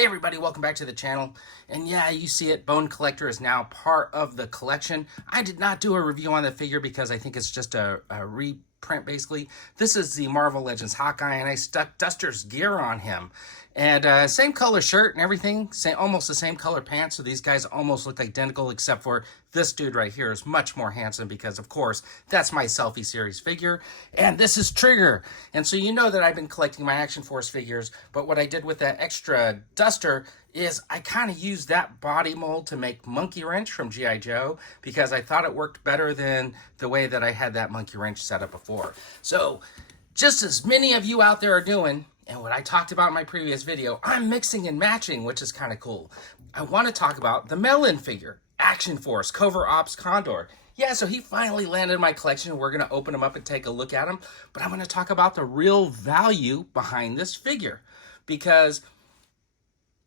Hey everybody, welcome back to the channel. And yeah, you see it, Bone Collector is now part of the collection. I did not do a review on the figure because I think it's just a reprint basically. This is the Marvel Legends Hawkeye, and I stuck Duster's gear on him. And same color shirt and everything, almost the same color pants, so these guys almost look identical, except for this dude right here is much more handsome because, of course, that's my Selfie Series figure, and this is Trigger. And so you know that I've been collecting my Action Force figures, but what I did with that extra Duster is I kind of used that body mold to make Monkey Wrench from G.I. Joe because I thought it worked better than the way that I had that Monkey Wrench set up before. So, just as many of you out there are doing, and what I talked about in my previous video, I'm mixing and matching, which is kind of cool. I want to talk about the Melon figure, Action Force, Covert Ops Condor. Yeah, so he finally landed in my collection. We're going to open him up and take a look at him. But I'm going to talk about the real value behind this figure, because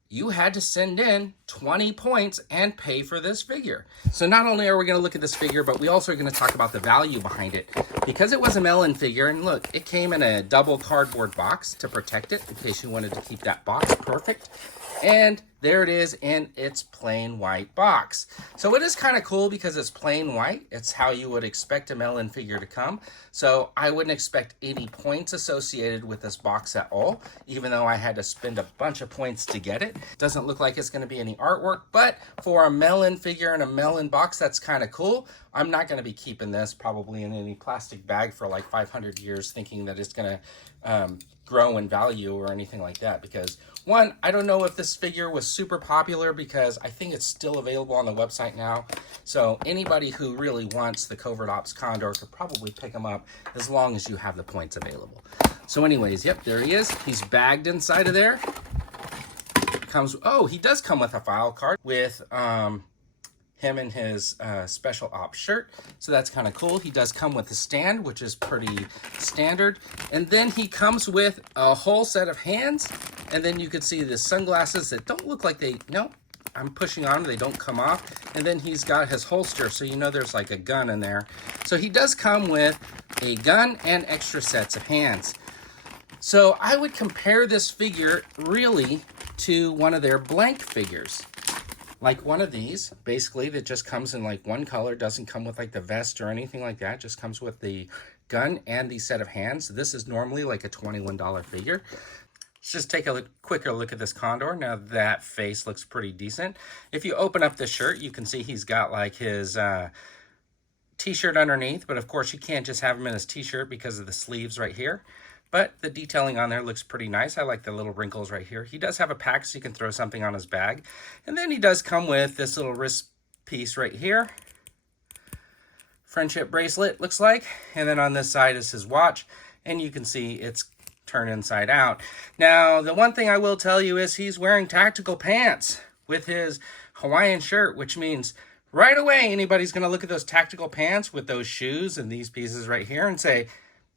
you had to send in 20 points and pay for this figure. So not only are we going to look at this figure, but we also are going to talk about the value behind it. Because it was a Melon figure, and look, it came in a double cardboard box to protect it in case you wanted to keep that box perfect. And there it is in its plain white box. So it is kind of cool because it's plain white. It's how you would expect a Melon figure to come. So I wouldn't expect any points associated with this box at all, even though I had to spend a bunch of points to get it. Doesn't look like it's going to be any artwork, but for a Melon figure in a Melon box, that's kind of cool. I'm not going to be keeping this probably in any plastic bag for like 500 years thinking that it's going to grow in value or anything like that, because one, I don't know if this figure was super popular because I think it's still available on the website now. So anybody who really wants the Covert Ops Condor could probably pick him up as long as you have the points available. So anyways, yep, there he is. He's bagged inside of there. He does come with a file card with him and his Special Ops shirt, so that's kind of cool. He does come with a stand, which is pretty standard, and then he comes with a whole set of hands, and then you can see the sunglasses that don't look like I'm pushing on them, they don't come off, and then he's got his holster, so you know there's like a gun in there. So he does come with a gun and extra sets of hands. So I would compare this figure really to one of their blank figures. Like one of these, basically, that just comes in like one color, doesn't come with like the vest or anything like that, just comes with the gun and the set of hands. This is normally like a $21 figure. Let's just take a quicker look at this Condor. Now that face looks pretty decent. If you open up the shirt, you can see he's got like his t-shirt underneath, but of course you can't just have him in his t-shirt because of the sleeves right here. But the detailing on there looks pretty nice. I like the little wrinkles right here. He does have a pack so you can throw something on his bag. And then he does come with this little wrist piece right here. Friendship bracelet, looks like. And then on this side is his watch. And you can see it's turned inside out. Now, the one thing I will tell you is he's wearing tactical pants with his Hawaiian shirt, which means right away anybody's going to look at those tactical pants with those shoes and these pieces right here and say,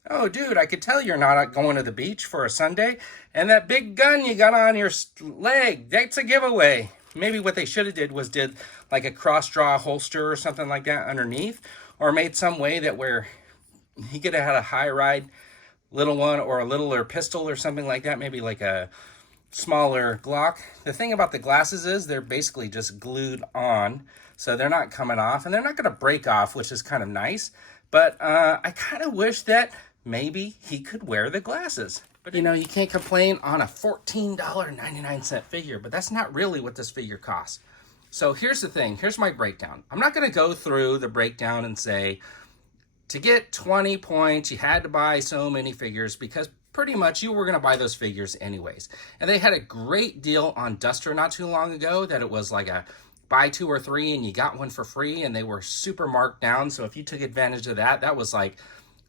oh, dude, I could tell you're not going to the beach for a Sunday. And that big gun you got on your leg, that's a giveaway. Maybe what they should have did was did like a cross-draw holster or something like that underneath, or made some way that where he could have had a high-ride little one or a littler pistol or something like that, maybe like a smaller Glock. The thing about the glasses is they're basically just glued on, so they're not coming off, and they're not going to break off, which is kind of nice. But I kind of wish that maybe he could wear the glasses. But you know, you can't complain on a $14.99 figure, but that's not really what this figure costs. So here's the thing, here's my breakdown. I'm not gonna go through the breakdown and say, to get 20 points, you had to buy so many figures, because pretty much you were gonna buy those figures anyways. And they had a great deal on Duster not too long ago, that it was like a buy 2 or 3 and you got one for free, and they were super marked down. So if you took advantage of that, that was like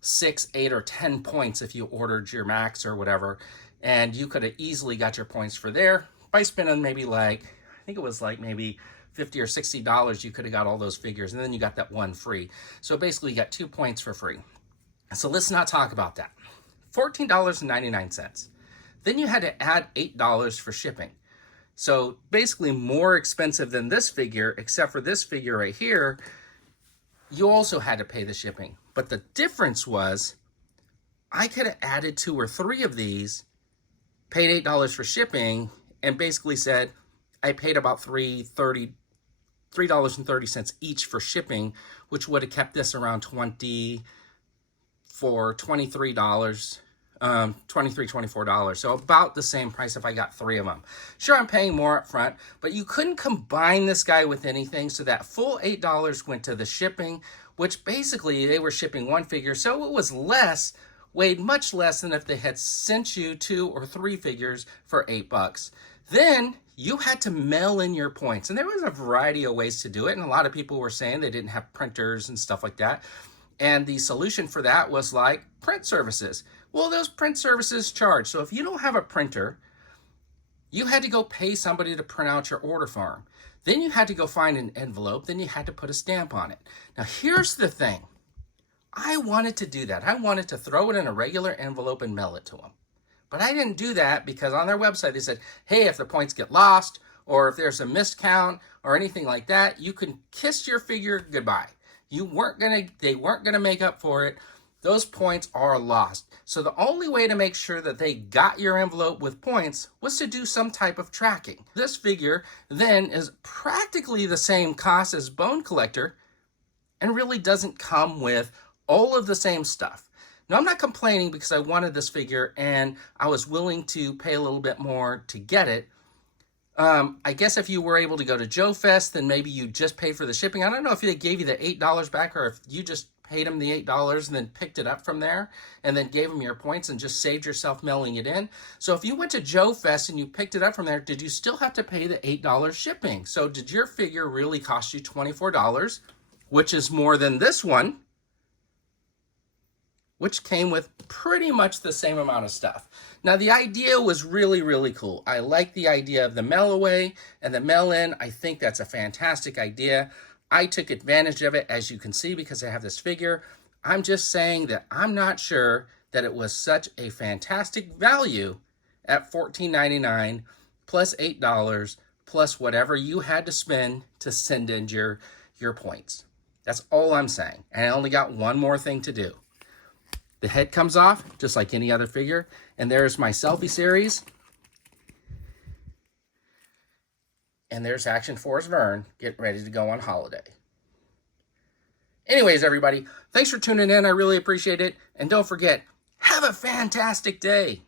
6, 8, or 10 points if you ordered your max or whatever, and you could have easily got your points for there by spending maybe like, I think it was like maybe $50 or $60, you could have got all those figures, and then you got that one free. So basically you got 2 points for free. So let's not talk about that. $14.99. Then you had to add $8 for shipping. So basically more expensive than this figure, except for this figure right here, you also had to pay the shipping. But the difference was, I could have added 2 or 3 of these, paid $8 for shipping, and basically said I paid about $3.30 each for shipping, which would have kept this around $23, $24. So about the same price if I got 3 of them. Sure, I'm paying more up front, but you couldn't combine this guy with anything, so that full $8 went to the shipping, which basically they were shipping 1 figure, so it was less, weighed much less than if they had sent you 2 or 3 figures for $8. Then you had to mail in your points, and there was a variety of ways to do it, and a lot of people were saying they didn't have printers and stuff like that. And the solution for that was like print services. Well, those print services charge. So if you don't have a printer, you had to go pay somebody to print out your order form. Then you had to go find an envelope. Then you had to put a stamp on it. Now, here's the thing. I wanted to do that. I wanted to throw it in a regular envelope and mail it to them. But I didn't do that because on their website they said, hey, if the points get lost or if there's a miscount or anything like that, you can kiss your figure goodbye. They weren't gonna make up for it. Those points are lost. So the only way to make sure that they got your envelope with points was to do some type of tracking. This figure then is practically the same cost as Bone Collector and really doesn't come with all of the same stuff. Now, I'm not complaining because I wanted this figure and I was willing to pay a little bit more to get it. I guess if you were able to go to Joe Fest, then maybe you just paid for the shipping. I don't know if they gave you the $8 back or if you just paid them the $8 and then picked it up from there and then gave them your points and just saved yourself mailing it in. So if you went to Joe Fest and you picked it up from there, did you still have to pay the $8 shipping? So did your figure really cost you $24, which is more than this one, which came with pretty much the same amount of stuff? Now, the idea was really, really cool. I like the idea of the mail away and the mail in. I think that's a fantastic idea. I took advantage of it, as you can see, because I have this figure. I'm just saying that I'm not sure that it was such a fantastic value at $14.99 plus $8 plus whatever you had to spend to send in your points. That's all I'm saying. And I only got one more thing to do. The head comes off, just like any other figure. And there's my selfie series. And there's Action Force Vern getting ready to go on holiday. Anyways, everybody, thanks for tuning in. I really appreciate it. And don't forget, have a fantastic day.